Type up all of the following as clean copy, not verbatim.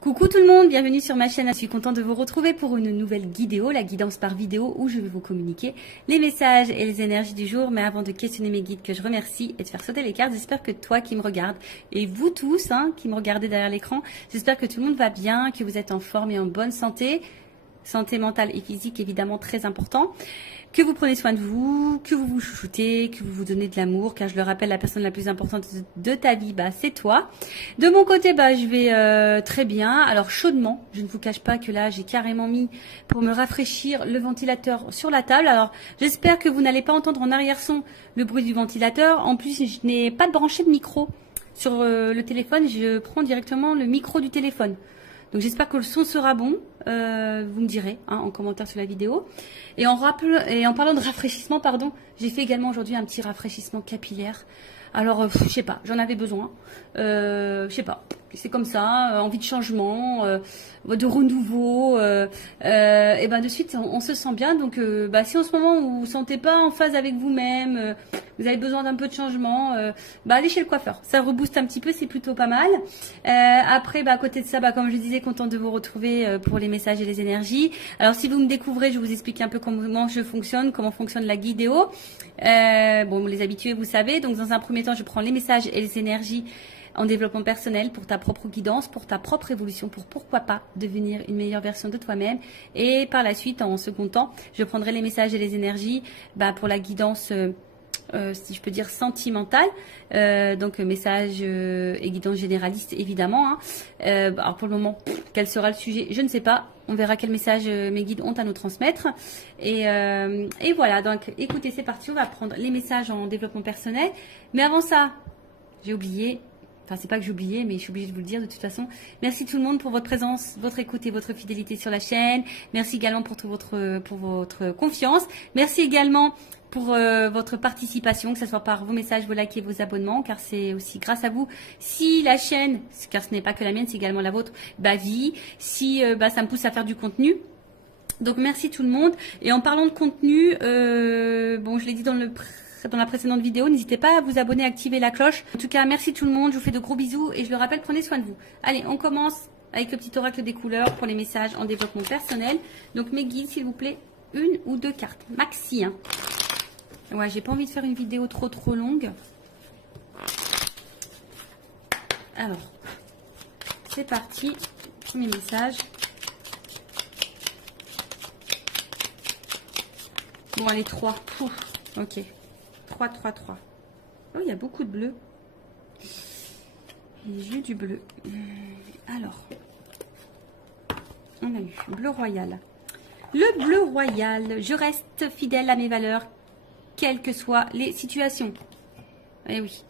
Coucou tout le monde, bienvenue sur ma chaîne. Je suis contente de vous retrouver pour une nouvelle vidéo, la guidance par vidéo, où je vais vous communiquer les messages et les énergies du jour. Mais avant de questionner mes guides que je remercie et de faire sauter les cartes, j'espère que toi qui me regardes et vous tous qui me regardez derrière l'écran, j'espère que tout le monde va bien, que vous êtes en forme et en bonne santé. Santé mentale et physique évidemment très important. Que vous prenez soin de vous, que vous vous chouchoutez, que vous vous donnez de l'amour, car je le rappelle, la personne la plus importante de ta vie, c'est toi. De mon côté, je vais très bien. Alors chaudement, je ne vous cache pas que là, j'ai carrément mis pour me rafraîchir le ventilateur sur la table. Alors j'espère que vous n'allez pas entendre en arrière-son le bruit du ventilateur. En plus, je n'ai pas de branché de micro sur le téléphone. Je prends directement le micro du téléphone. Donc j'espère que le son sera bon, vous me direz en commentaire sur la vidéo. Et en parlant de rafraîchissement, j'ai fait également aujourd'hui un petit rafraîchissement capillaire. Alors, je sais pas, j'en avais besoin. Je sais pas, c'est comme ça, envie de changement, de renouveau. Et de suite, on se sent bien. Donc, si en ce moment vous vous sentez pas en phase avec vous-même, vous avez besoin d'un peu de changement, allez chez le coiffeur. Ça rebooste un petit peu, c'est plutôt pas mal. Après, à côté de ça, comme je disais, contente de vous retrouver pour les messages et les énergies. Alors, si vous me découvrez, je vous explique un peu comment je fonctionne, comment fonctionne la guidéo. Les habitués, vous savez. Donc, dans un premier temps, je prends les messages et les énergies en développement personnel pour ta propre guidance, pour ta propre évolution, pour pourquoi pas devenir une meilleure version de toi-même. Et par la suite, en second temps, je prendrai les messages et les énergies pour la guidance si je peux dire sentimentale, donc message et guidance généraliste évidemment. Alors pour le moment, quel sera le sujet, je ne sais pas. On verra quel message mes guides ont à nous transmettre. Et voilà, donc écoutez, c'est parti, on va prendre les messages en développement personnel. Mais avant ça, j'ai oublié. Enfin, c'est pas que j'ai oublié, mais je suis obligée de vous le dire de toute façon. Merci tout le monde pour votre présence, votre écoute et votre fidélité sur la chaîne. Merci également pour votre confiance. Merci également pour votre participation, que ce soit par vos messages, vos likes et vos abonnements, car c'est aussi grâce à vous si la chaîne, car ce n'est pas que la mienne, c'est également la vôtre, vit, si ça me pousse à faire du contenu. Donc merci tout le monde. Et en parlant de contenu, je l'ai dit dans la précédente vidéo, n'hésitez pas à vous abonner, activer la cloche. En tout cas, merci tout le monde, je vous fais de gros bisous et je le rappelle, prenez soin de vous. Allez, on commence avec le petit oracle des couleurs pour les messages en développement personnel. Donc mes guides, s'il vous plaît, une ou deux cartes, maxi. Ouais, j'ai pas envie de faire une vidéo trop longue. Alors, c'est parti. Premier message. Bon, allez, 3. Ok. 3. Oh, il y a beaucoup de bleu. Les yeux du bleu. Alors, on a eu bleu royal. Le bleu royal. Je reste fidèle à mes valeurs, quelles que soient les situations. Eh oui.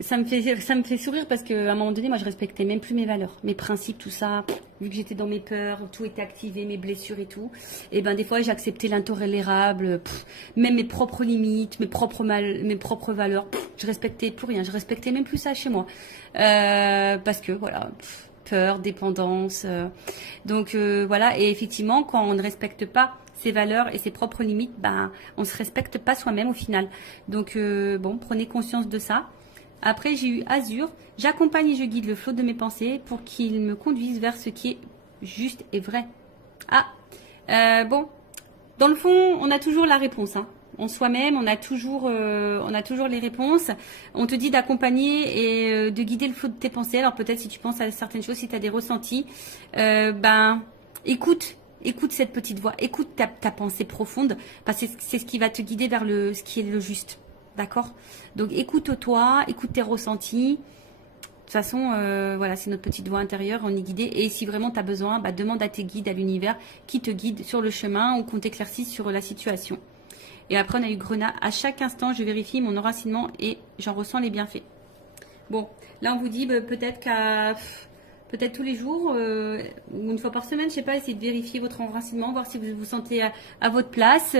Ça me fait sourire parce qu'à un moment donné, moi, je respectais même plus mes valeurs, mes principes, tout ça. Vu que j'étais dans mes peurs, tout était activé, mes blessures et tout. Et des fois, j'acceptais l'intolérable, même mes propres limites, mes propres valeurs. Je respectais plus rien. Je respectais même plus ça chez moi. Parce que, voilà, peur, dépendance. Donc, voilà. Et effectivement, quand on ne respecte pas ses valeurs et ses propres limites, on ne se respecte pas soi-même au final. Donc, prenez conscience de ça. Après, j'ai eu Azur. J'accompagne et je guide le flot de mes pensées pour qu'il me conduise vers ce qui est juste et vrai. Dans le fond, on a toujours la réponse. En soi-même, on a toujours les réponses. On te dit d'accompagner et de guider le flot de tes pensées. Alors peut-être si tu penses à certaines choses, si tu as des ressentis, écoute cette petite voix, écoute ta pensée profonde, parce que c'est ce qui va te guider vers ce qui est le juste. D'accord? Donc écoute-toi, écoute tes ressentis. De toute façon, voilà, c'est notre petite voix intérieure, on est guidé. Et si vraiment tu as besoin, demande à tes guides, à l'univers, qui te guide sur le chemin ou qu'on t'éclaircisse sur la situation. Et après, on a eu Grenat. À chaque instant, je vérifie mon enracinement et j'en ressens les bienfaits. Bon, là, on vous dit peut-être tous les jours, ou une fois par semaine, je sais pas, essayez de vérifier votre enracinement, voir si vous vous sentez à votre place,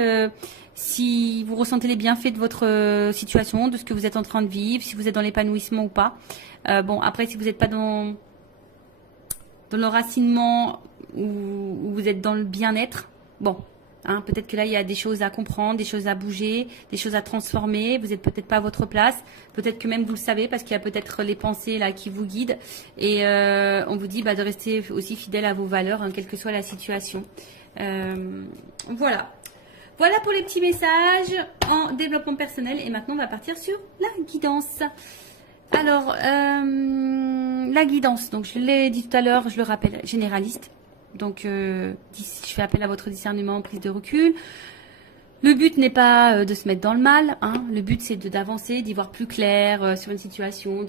si vous ressentez les bienfaits de votre situation, de ce que vous êtes en train de vivre, si vous êtes dans l'épanouissement ou pas. Après, si vous n'êtes pas dans l'enracinement ou vous êtes dans le bien-être, Hein, peut-être que là, il y a des choses à comprendre, des choses à bouger, des choses à transformer. Vous n'êtes peut-être pas à votre place. Peut-être que même vous le savez parce qu'il y a peut-être les pensées là qui vous guident. Et on vous dit de rester aussi fidèle à vos valeurs, hein, quelle que soit la situation. Voilà. Voilà pour les petits messages en développement personnel. Et maintenant, on va partir sur la guidance. Alors, la guidance. Donc, je l'ai dit tout à l'heure, je le rappelle, généraliste. Donc, je fais appel à votre discernement, prise de recul. Le but n'est pas de se mettre dans le mal. Hein. Le but, c'est d'avancer, d'y voir plus clair sur une situation,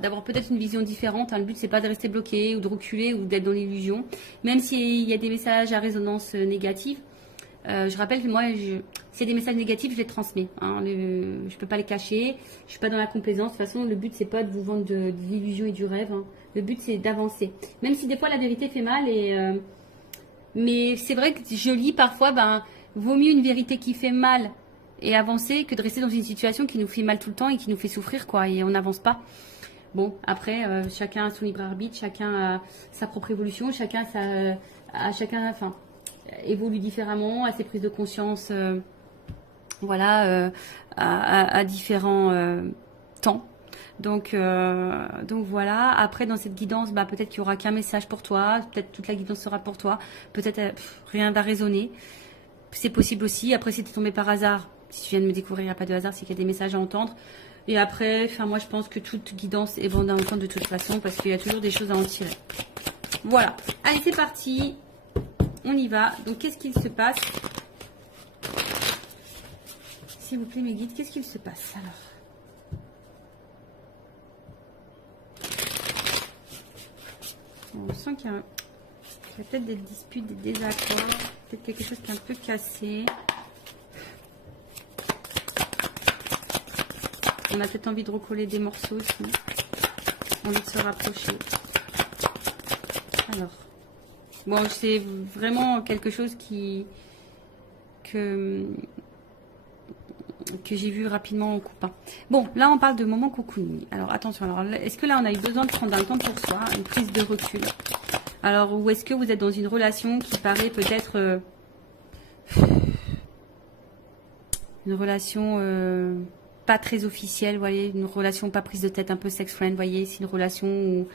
d'avoir peut-être une vision différente. Hein. Le but, c'est pas de rester bloqué ou de reculer ou d'être dans l'illusion. Même s'il y a des messages à résonance négative. Je rappelle que moi, s'il y a des messages négatifs, je les transmets. Hein. Je peux pas les cacher. Je suis pas dans la complaisance. De toute façon, le but, c'est pas de vous vendre de l'illusion et du rêve. Hein. Le but, c'est d'avancer. Même si des fois, la vérité fait mal. Mais c'est vrai que je lis parfois, vaut mieux une vérité qui fait mal et avancer que de rester dans une situation qui nous fait mal tout le temps et qui nous fait souffrir, quoi. Et on n'avance pas. Bon, après, chacun a son libre arbitre, chacun a sa propre évolution, chacun évolue différemment, a ses prises de conscience, à différents temps. Donc voilà. Après, dans cette guidance, peut-être qu'il n'y aura qu'un message pour toi, peut-être toute la guidance sera pour toi, peut-être rien va résonner. C'est possible aussi. Après, si tu es tombé par hasard, si tu viens de me découvrir, il n'y a pas de hasard, c'est qu'il y a des messages à entendre. Et après, moi, je pense que toute guidance est bonne à entendre de toute façon, parce qu'il y a toujours des choses à en tirer. Voilà. Allez, c'est parti. On y va. Donc, qu'est-ce qu'il se passe? S'il vous plaît, mes guides, qu'est-ce qu'il se passe alors? On sent qu'il y a peut-être des disputes, des désaccords, peut-être quelque chose qui est un peu cassé. On a peut-être envie de recoller des morceaux aussi. Envie de se rapprocher. Alors, bon, c'est vraiment quelque chose que j'ai vu rapidement en coupant. Bon, là, on parle de moment cocooning. Alors, attention. Alors, est-ce que là, on a eu besoin de prendre un temps pour soi, une prise de recul? Alors, ou est-ce que vous êtes dans une relation qui paraît peut-être une relation pas très officielle, vous voyez, une relation pas prise de tête, un peu sex friend, vous voyez, c'est une relation où,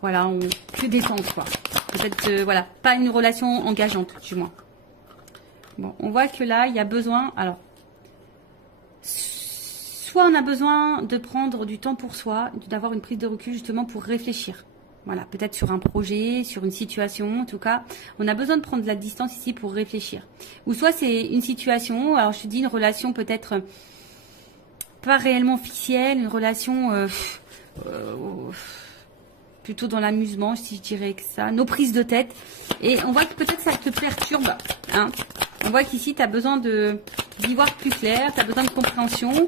voilà, on que détente, quoi. Peut-être, voilà, pas une relation engageante, du moins. Bon, on voit que là, il y a besoin, alors, soit on a besoin de prendre du temps pour soi, d'avoir une prise de recul justement pour réfléchir. Voilà, peut-être sur un projet, sur une situation, en tout cas, on a besoin de prendre de la distance ici pour réfléchir. Ou soit c'est une situation, alors je te dis une relation peut-être pas réellement officielle, une relation plutôt dans l'amusement, si je dirais que ça, nos prises de tête. Et on voit que peut-être ça te perturbe, hein. On voit qu'ici, tu as besoin d'y voir plus clair, tu as besoin de compréhension.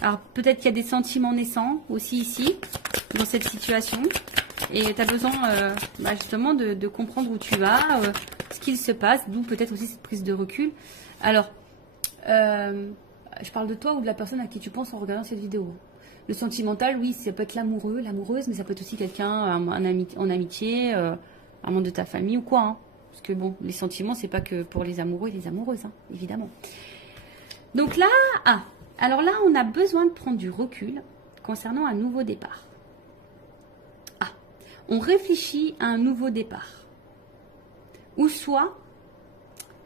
Alors, peut-être qu'il y a des sentiments naissants aussi ici, dans cette situation. Et tu as besoin justement de comprendre où tu vas, ce qu'il se passe, d'où peut-être aussi cette prise de recul. Alors, je parle de toi ou de la personne à qui tu penses en regardant cette vidéo. Le sentimental, oui, ça peut être l'amoureux, l'amoureuse, mais ça peut être aussi quelqu'un en amitié, un membre de ta famille ou quoi, hein. Parce que bon, les sentiments, c'est pas que pour les amoureux et les amoureuses, hein, évidemment. Donc là, alors là, on a besoin de prendre du recul concernant un nouveau départ. On réfléchit à un nouveau départ. Ou soit,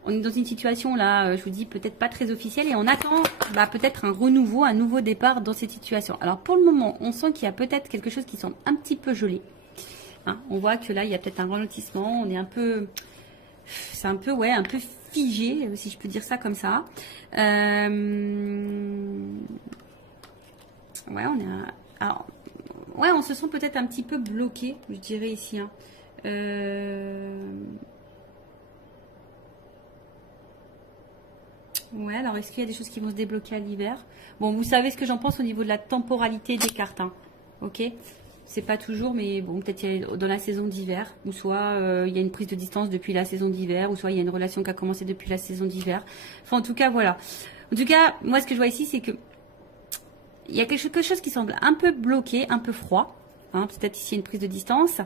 on est dans une situation là, je vous dis, peut-être pas très officielle, et on attend peut-être un renouveau, un nouveau départ dans cette situation. Alors pour le moment, on sent qu'il y a peut-être quelque chose qui semble un petit peu gelé. Hein, on voit que là, il y a peut-être un ralentissement, on est un peu... C'est un peu, un peu figé, si je peux dire ça comme ça. Ouais, on est... Alors, ouais, on se sent peut-être un petit peu bloqué, je dirais ici. Hein. Ouais, alors est-ce qu'il y a des choses qui vont se débloquer à l'hiver? Bon, vous savez ce que j'en pense au niveau de la temporalité des cartes. Hein. Ok? C'est pas toujours, mais bon, peut-être dans la saison d'hiver, ou soit il y a une prise de distance depuis la saison d'hiver, ou soit il y a une relation qui a commencé depuis la saison d'hiver. Enfin, en tout cas, voilà. En tout cas, moi, ce que je vois ici, c'est que il y a quelque chose qui semble un peu bloqué, un peu froid. Hein, peut-être ici une prise de distance.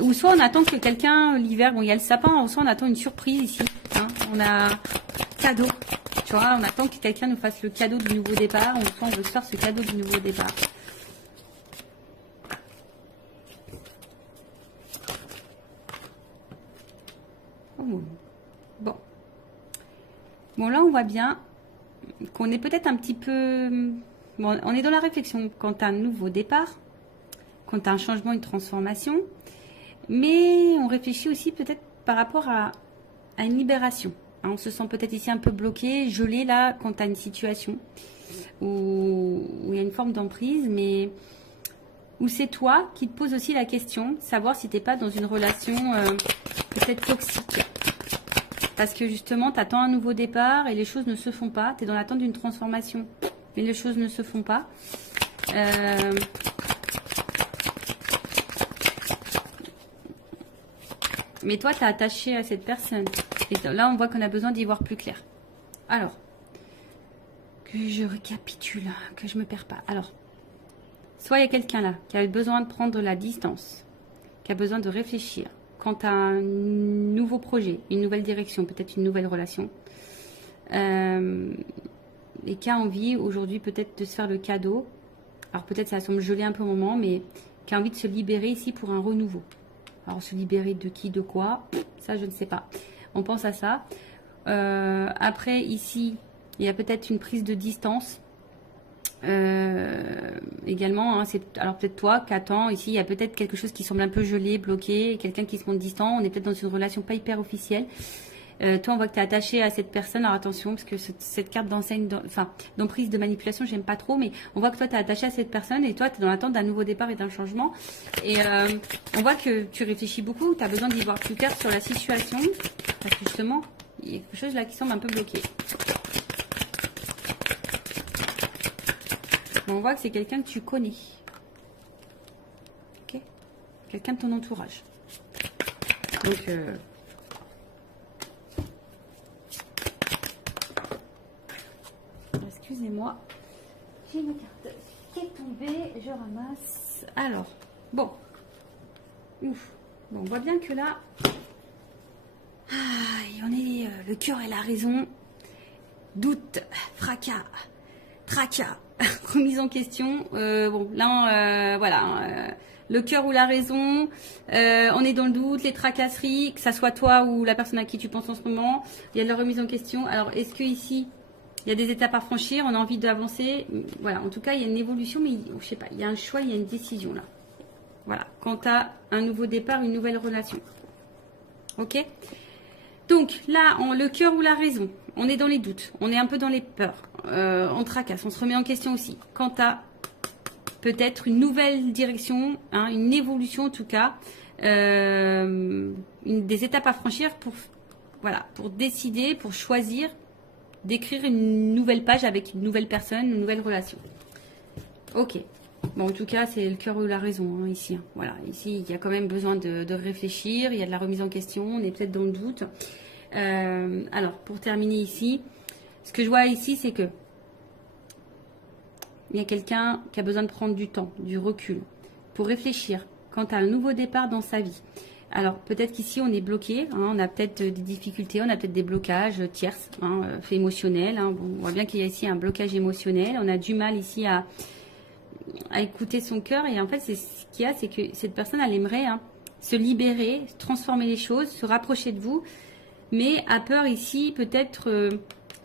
Ou soit on attend que quelqu'un, l'hiver, bon, il y a le sapin, ou soit on attend une surprise ici. Hein. On a cadeau. Tu vois, on attend que quelqu'un nous fasse le cadeau du nouveau départ. On veut se faire ce cadeau du nouveau départ. Oh. Bon. Bon, là, on voit bien qu'on est peut-être un petit peu... Bon, on est dans la réflexion quant à un nouveau départ, quant à un changement, une transformation. Mais on réfléchit aussi peut-être par rapport à une libération. On se sent peut-être ici un peu bloqué, gelé là, quant à une situation où il y a une forme d'emprise, mais où c'est toi qui te poses aussi la question, savoir si tu n'es pas dans une relation peut-être toxique. Parce que justement, tu attends un nouveau départ et les choses ne se font pas. Tu es dans l'attente d'une transformation, mais les choses ne se font pas. Mais toi, tu es attaché à cette personne. Et là, on voit qu'on a besoin d'y voir plus clair. Alors, que je récapitule, que je ne me perds pas. Alors, soit il y a quelqu'un là qui a besoin de prendre la distance, qui a besoin de réfléchir quant à un nouveau projet, une nouvelle direction, peut-être une nouvelle relation. Et qui a envie aujourd'hui peut-être de se faire le cadeau. Alors peut-être ça semble gelé un peu au moment, mais qui a envie de se libérer ici pour un renouveau. Alors se libérer de qui, de quoi, ça je ne sais pas. On pense à ça. Après ici, il y a peut-être une prise de distance. Également, hein, alors peut-être toi qui attends, ici il y a peut-être quelque chose qui semble un peu gelé, bloqué, quelqu'un qui se montre distant, on est peut-être dans une relation pas hyper officielle. Toi on voit que tu es attaché à cette personne, alors attention parce que cette carte d'enseigne, d'emprise, de manipulation, j'aime pas trop, mais on voit que toi tu es attaché à cette personne et toi tu es dans l'attente d'un nouveau départ et d'un changement. Et on voit que tu réfléchis beaucoup, tu as besoin d'y voir plus clair sur la situation, parce que justement il y a quelque chose là qui semble un peu bloqué. On voit que c'est quelqu'un que tu connais. Ok, quelqu'un de ton entourage. Donc, excusez-moi, j'ai ma carte qui est tombée, je ramasse. Alors, bon. Ouf. Bon, on voit bien que là, on est le cœur et la raison. Doute, fracas, tracas. Remise en question. Bon, là, voilà. Le cœur ou la raison. On est dans le doute, les tracasseries, que ça soit toi ou la personne à qui tu penses en ce moment. Il y a de la remise en question. Alors, est-ce que ici, il y a des étapes à franchir, on a envie d'avancer. Voilà, en tout cas, il y a une évolution, mais je sais pas, il y a un choix, il y a une décision là. Voilà, quant à un nouveau départ, une nouvelle relation. Ok ? Donc là, le cœur ou la raison, on est dans les doutes, on est un peu dans les peurs, on tracasse, on se remet en question aussi. Quant à peut-être une nouvelle direction, hein, une évolution en tout cas, des étapes à franchir pour, voilà, pour décider, pour choisir d'écrire une nouvelle page avec une nouvelle personne, une nouvelle relation. Ok. Bon, en tout cas, c'est le cœur ou la raison, hein, ici. Hein. Voilà, ici, il y a quand même besoin de réfléchir, il y a de la remise en question, on est peut-être dans le doute. Alors, pour terminer ici, ce que je vois ici, c'est que il y a quelqu'un qui a besoin de prendre du temps, du recul, pour réfléchir quant à un nouveau départ dans sa vie. Alors, peut-être qu'ici, on est bloqué, hein, on a peut-être des difficultés, on a peut-être des blocages tierces, hein, faits émotionnels. Hein. Bon, on voit bien qu'il y a ici un blocage émotionnel. On a du mal ici à écouter son cœur. Et en fait, ce qu'il y a, c'est que cette personne, elle aimerait se libérer, transformer les choses, se rapprocher de vous, mais a peur ici, peut-être,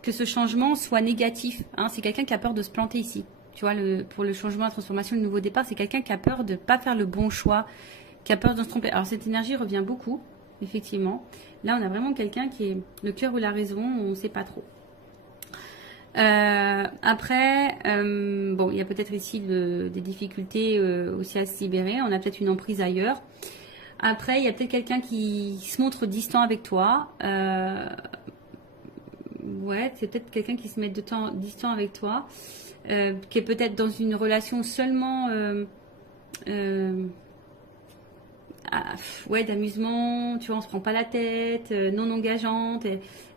que ce changement soit négatif. Hein. C'est quelqu'un qui a peur de se planter ici. Tu vois, pour le changement, la transformation, le nouveau départ, c'est quelqu'un qui a peur de ne pas faire le bon choix, qui a peur de se tromper. Alors cette énergie revient beaucoup, effectivement. Là, on a vraiment quelqu'un qui est le cœur ou la raison, on ne sait pas trop. Après, bon, il y a peut-être ici des difficultés aussi à se libérer. On a peut-être une emprise ailleurs. Après, il y a peut-être quelqu'un qui se montre distant avec toi. Ouais, c'est peut-être quelqu'un qui se met distant avec toi, qui est peut-être dans une relation seulement... ouais, d'amusement, tu vois, on se prend pas la tête, non engageante,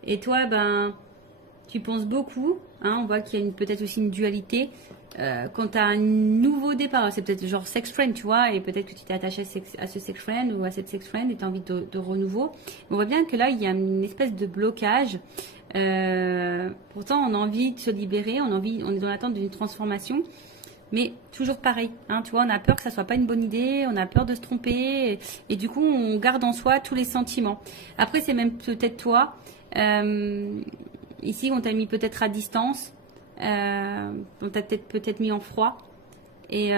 et toi, ben, tu penses beaucoup, hein, on voit qu'il y a peut-être aussi une dualité, quand tu as un nouveau départ, c'est peut-être genre sex friend, tu vois, et peut-être que tu t'es attaché à ce sex friend ou à cette sex friend et tu as envie de renouveau. On voit bien que là, il y a une espèce de blocage, Pourtant, on a envie de se libérer, on est dans l'attente d'une transformation. Mais toujours pareil, hein, tu vois, on a peur que ça soit pas une bonne idée, on a peur de se tromper, et du coup, on garde en soi tous les sentiments. Après, c'est même peut-être toi, ici, on t'a mis peut-être à distance, on t'a peut-être mis en froid, et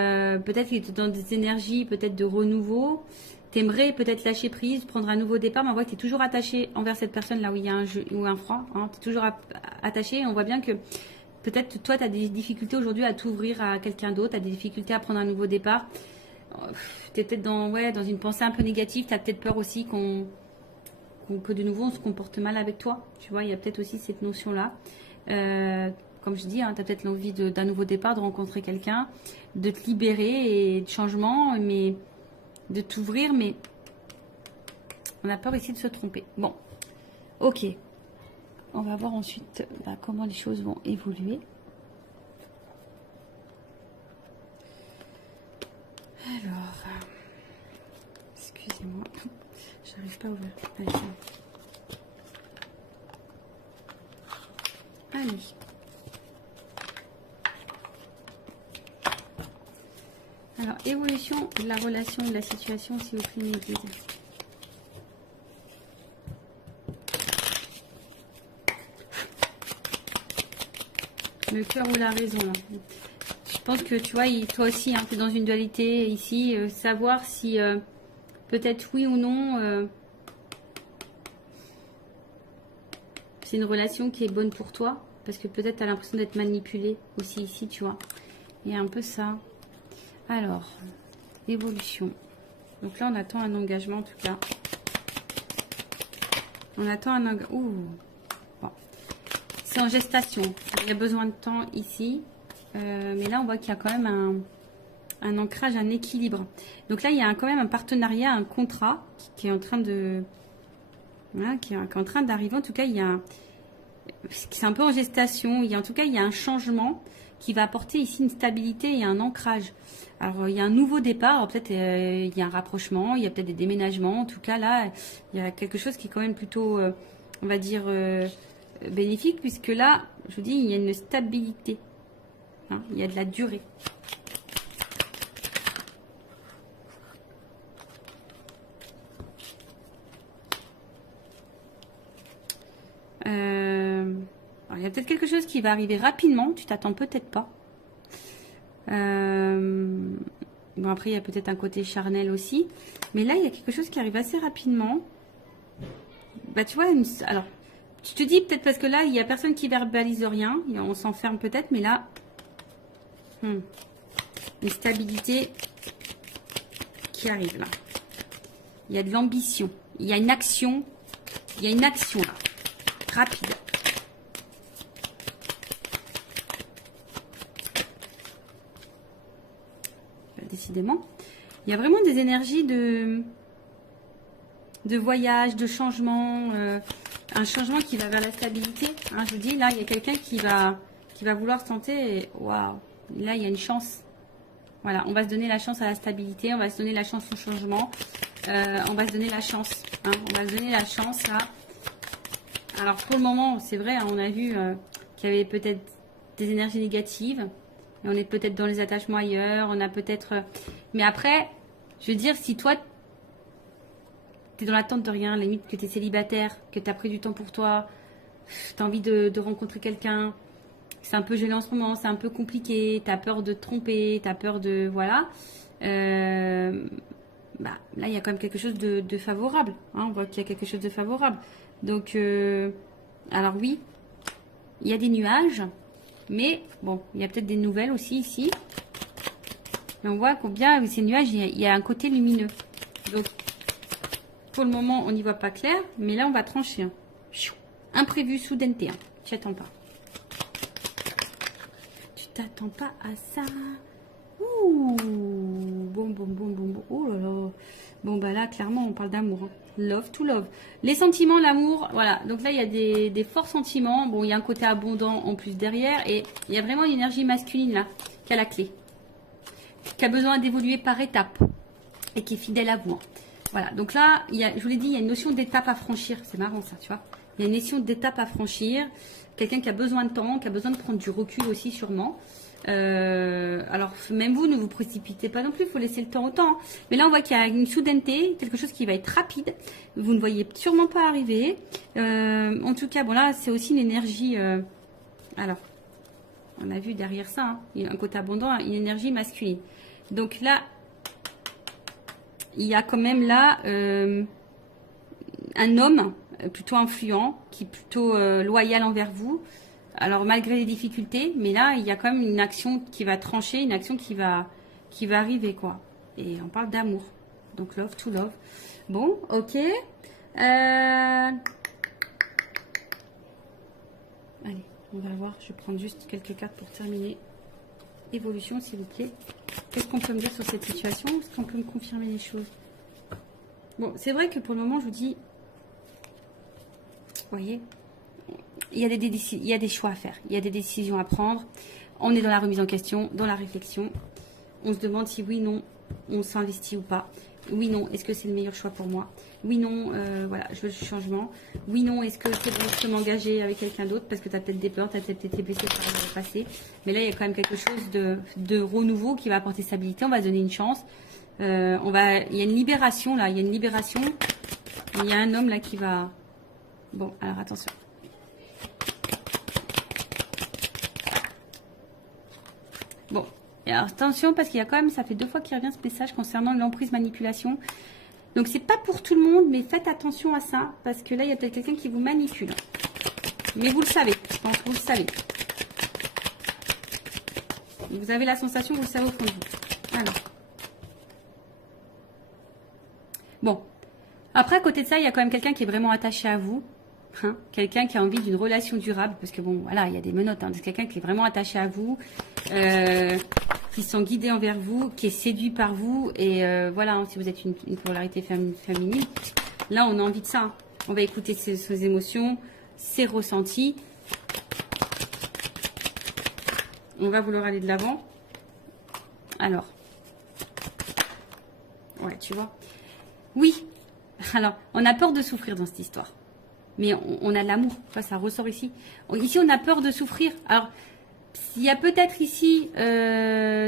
peut-être que tu es dans des énergies peut-être de renouveau. T'aimerais peut-être lâcher prise, prendre un nouveau départ, mais on voit que tu es toujours attaché envers cette personne là où il y a un jeu ou un froid. Hein, tu es toujours attaché, et on voit bien que peut-être toi, tu as des difficultés aujourd'hui à t'ouvrir à quelqu'un d'autre, tu as des difficultés à prendre un nouveau départ. Tu es peut-être dans une pensée un peu négative, tu as peut-être peur aussi que de nouveau on se comporte mal avec toi. Tu vois, il y a peut-être aussi cette notion-là. Comme je dis, hein, tu as peut-être l'envie d'un nouveau départ, de rencontrer quelqu'un, de te libérer et de changement, mais de t'ouvrir, mais on a peur ici de se tromper. Bon, ok. On va voir ensuite comment les choses vont évoluer. Alors, excusez-moi, j'arrive pas à ouvrir. Allez. Alors, évolution de la relation, de la situation, s'il vous plaît, mes guides. Le cœur ou la raison. Je pense que tu vois, toi aussi, hein, tu es dans une dualité ici. Savoir si peut-être oui ou non, c'est une relation qui est bonne pour toi. Parce que peut-être tu as l'impression d'être manipulé aussi ici, tu vois. Il y a un peu ça. Alors, évolution. Donc là, on attend un engagement en tout cas. On attend un engagement. Ouh. Bon. C'est en gestation. Il y a besoin de temps ici. Mais là, on voit qu'il y a quand même un ancrage, un équilibre. Donc là, il y a quand même un partenariat, un contrat qui est en train de... Voilà, qui est en train d'arriver. En tout cas, il y a... C'est un peu en gestation. En tout cas, il y a un changement qui va apporter ici une stabilité et un ancrage. Alors, il y a un nouveau départ, peut-être il y a un rapprochement, il y a peut-être des déménagements. En tout cas, là, il y a quelque chose qui est quand même plutôt, on va dire, bénéfique, puisque là, je vous dis, il y a une stabilité. Hein, il y a de la durée. Alors, il y a peut-être quelque chose qui va arriver rapidement, tu t'attends peut-être pas. Bon, après, il y a peut-être un côté charnel aussi. Mais là, il y a quelque chose qui arrive assez rapidement. Bah, tu vois, alors, tu te dis peut-être parce que là, il n'y a personne qui verbalise rien. On s'enferme peut-être, mais là, une stabilité qui arrive là. Il y a de l'ambition. Il y a une action. Il y a une action là. Rapide. Décidément. Il y a vraiment des énergies de voyage, de changement, un changement qui va vers la stabilité. Hein, je vous dis, là, il y a quelqu'un qui va vouloir tenter. Waouh, là, il y a une chance. Voilà, on va se donner la chance à la stabilité, on va se donner la chance au changement, on va se donner la chance. Hein, on va se donner la chance là. Alors, pour le moment, c'est vrai, hein, on a vu qu'il y avait peut-être des énergies négatives. On est peut-être dans les attachements ailleurs, on a peut-être... Mais après, je veux dire, si toi, tu es dans l'attente de rien, limite que tu es célibataire, que tu as pris du temps pour toi, tu as envie de rencontrer quelqu'un, c'est un peu gelé en ce moment, c'est un peu compliqué, tu as peur de te tromper, tu as peur de... Voilà. Là, il y a quand même quelque chose de favorable. Hein, on voit qu'il y a quelque chose de favorable. Donc, alors oui, il y a des nuages. Mais bon, il y a peut-être des nouvelles aussi ici. Mais on voit combien ces nuages, il y a un côté lumineux. Donc, pour le moment, on n'y voit pas clair. Mais là, on va trancher. Imprévu, soudaineté. Hein. Tu t'attends pas. Tu t'attends pas à ça. Ouh. Bon. Oh là là. Bon, bah là, clairement, on parle d'amour. Hein. Love to love. Les sentiments, l'amour, voilà. Donc là, il y a des forts sentiments. Bon, il y a un côté abondant en plus derrière. Et il y a vraiment une énergie masculine là, qui a la clé. Qui a besoin d'évoluer par étapes. Et qui est fidèle à vous. Hein. Voilà. Donc là, je vous l'ai dit, il y a une notion d'étape à franchir. C'est marrant ça, tu vois. Il y a une notion d'étape à franchir. Quelqu'un qui a besoin de temps, qui a besoin de prendre du recul aussi sûrement. Alors même vous, ne vous précipitez pas non plus, il faut laisser le temps au temps. Hein. Mais là, on voit qu'il y a une soudaineté, quelque chose qui va être rapide. Vous ne voyez sûrement pas arriver. En tout cas, bon là, c'est aussi une énergie... alors, on a vu derrière ça, hein, il y a un côté abondant, une énergie masculine. Donc là, il y a quand même là un homme plutôt influent, qui est plutôt loyal envers vous. Alors malgré les difficultés, mais là il y a quand même une action qui va trancher, une action qui va arriver quoi. Et on parle d'amour, donc love to love. Bon, ok. Allez, on va voir. Je vais prendre juste quelques cartes pour terminer. Évolution, s'il vous plaît. Qu'est-ce qu'on peut me dire sur cette situation? Est-ce qu'on peut me confirmer les choses? Bon, c'est vrai que pour le moment, je vous dis, vous voyez, il y a des choix à faire, il y a des décisions à prendre. On est dans la remise en question, dans la réflexion. On se demande si oui, non, on s'investit ou pas. Oui, non, est-ce que c'est le meilleur choix pour moi? Oui, non, voilà, je veux le changement. Oui, non, est-ce que c'est bon, je peux m'engager avec quelqu'un d'autre? Parce que tu as peut-être des peurs, tu as peut-être été blessé par le passé. Mais là, il y a quand même quelque chose de renouveau qui va apporter stabilité. On va se donner une chance. Il y a une libération là, il y a une libération. Il y a un homme là qui va... Bon, alors attention. Bon, et alors attention parce qu'il y a quand même, ça fait 2 fois qu'il revient ce message concernant l'emprise manipulation. Donc c'est pas pour tout le monde, mais faites attention à ça parce que là il y a peut-être quelqu'un qui vous manipule. Mais vous le savez, je pense que vous le savez. Vous avez la sensation, vous le savez au fond de vous. Alors. Bon. Après, à côté de ça, il y a quand même quelqu'un qui est vraiment attaché à vous. Hein, quelqu'un qui a envie d'une relation durable. Parce que bon, voilà, il y a des menottes. Hein, c'est quelqu'un qui est vraiment attaché à vous. Qui sont guidés envers vous. Qui est séduit par vous. Et voilà, hein, si vous êtes une polarité féminine. Là, on a envie de ça. Hein. On va écouter ses émotions. Ses ressentis. On va vouloir aller de l'avant. Alors. Ouais, tu vois. Oui. Alors, on a peur de souffrir dans cette histoire. Mais on a de l'amour. Enfin, ça ressort ici. Ici, on a peur de souffrir. Alors, il y a peut-être ici,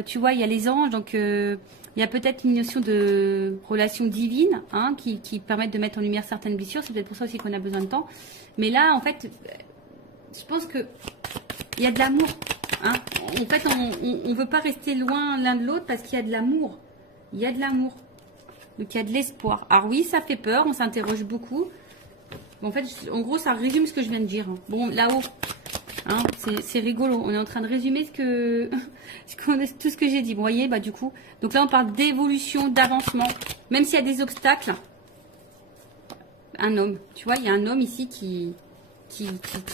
tu vois, il y a les anges. Donc, il y a peut-être une notion de relation divine hein, qui permettent de mettre en lumière certaines blessures. C'est peut-être pour ça aussi qu'on a besoin de temps. Mais là, en fait, je pense que il y a de l'amour. Hein. En fait, on ne veut pas rester loin l'un de l'autre parce qu'il y a de l'amour. Il y a de l'amour. Donc, il y a de l'espoir. Alors oui, ça fait peur, on s'interroge beaucoup. En fait, en gros, ça résume ce que je viens de dire. Bon, là-haut, hein, c'est rigolo. On est en train de résumer tout ce que j'ai dit. Vous voyez, bah du coup. Donc là, on parle d'évolution, d'avancement. Même s'il y a des obstacles. Un homme. Tu vois, il y a un homme ici qui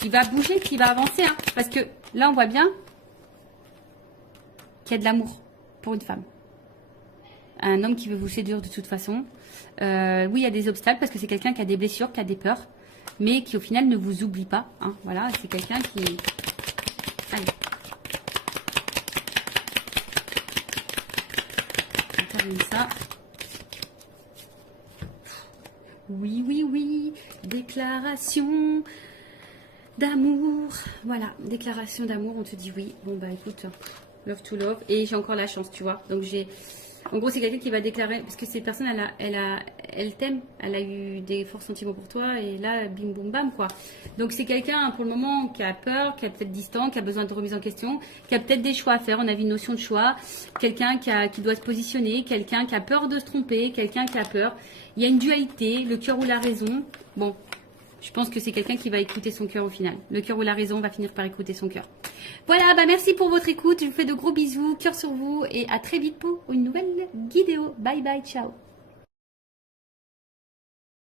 va bouger, qui va avancer. Hein, parce que là, on voit bien qu'il y a de l'amour pour une femme. Un homme qui veut vous séduire de toute façon. Oui, il y a des obstacles parce que c'est quelqu'un qui a des blessures, qui a des peurs, mais qui au final ne vous oublie pas. Hein. Voilà, c'est quelqu'un qui... Allez. On termine ça. Oui, oui, oui. Déclaration d'amour. Voilà, déclaration d'amour, on te dit oui. Bon, bah écoute, love to love. Et j'ai encore la chance, tu vois. Donc j'ai... En gros, c'est quelqu'un qui va déclarer, parce que cette personne, elle t'aime, elle a eu des forts sentiments pour toi, et là, bim, boum, bam, quoi. Donc, c'est quelqu'un, pour le moment, qui a peur, qui est peut-être distant, qui a besoin de remise en question, qui a peut-être des choix à faire. On a vu une notion de choix. Quelqu'un qui doit se positionner, quelqu'un qui a peur de se tromper, quelqu'un qui a peur. Il y a une dualité, le cœur ou la raison. Bon, je pense que c'est quelqu'un qui va écouter son cœur au final. Le cœur ou la raison va finir par écouter son cœur. Voilà, bah merci pour votre écoute. Je vous fais de gros bisous, cœur sur vous et à très vite pour une nouvelle vidéo. Bye bye, ciao.